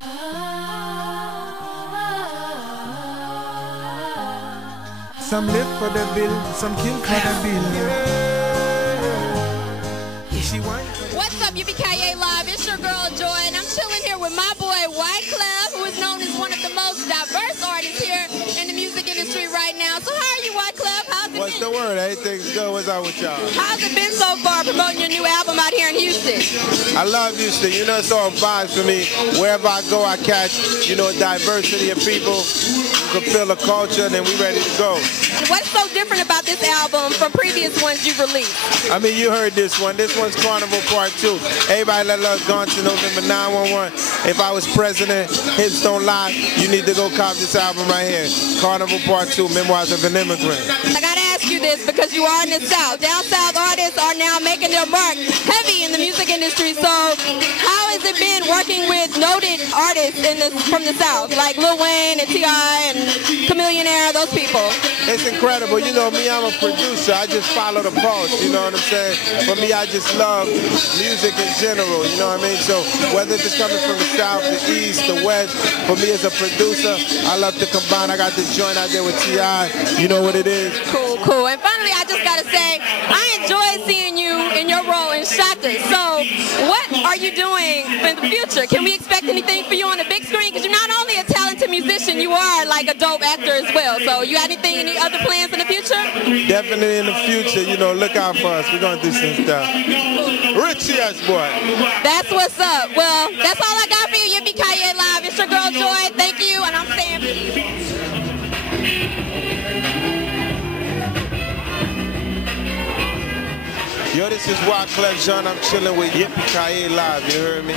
Some live for the bill, some kill for the bill. What's up, Yippee-Ki-Yay Live? It's your girl Joy, and I'm chilling here with my boy Wyclef, who is known as one of the most diverse artists here in the music industry right now. So how are you, Wyclef? How's it been? What's the word? Everything's good. What's up with y'all? How's it been so far promoting your new album out here in Houston? I love Houston. You know, it's all vibes for me. Wherever I go, I catch, diversity of people. You can feel the culture, and then we ready to go. What's so different about this album from previous ones you've released? I mean, you heard this one. This one's Carnival Part 2. Everybody that loves gone to November 911. If I was president, hips don't lie. You need to go cop this album right here. Carnival Part 2, Memoirs of an Immigrant. I gotta ask you this because you are in the South. Down South artists are now making their mark heavy in the music industry. So how has it been working with noted artists from the South, like Lil Wayne and T.I. and Chameleon Air, those people? It's incredible. You know me, I'm a producer. I just follow the pulse, you know what I'm saying? For me, I just love music in general, you know what I mean? So whether it's coming from the South, the East, the West, for me as a producer, I love to combine. I got this joint out there with T.I. You know what it is? Cool, cool. And finally, I just gotta say, I enjoyed seeing you in your role in Shaka. So what are you doing in the future? Can we expect anything for you on the big screen? Because you're not only a talented musician, you are like a dope actor as well. So you got anything, any other plans in the future? Definitely in the future, look out for us. We're going to do some stuff. Richie S, boy. That's what's up. Well, that's all I got for you, Yippee-Ki-Yay Live. It's your girl Joy. Thank you, and I'm saying peace. Yo, this is Wyclef Jean. I'm chilling with Yippee-Ki-Yay Live. You heard me?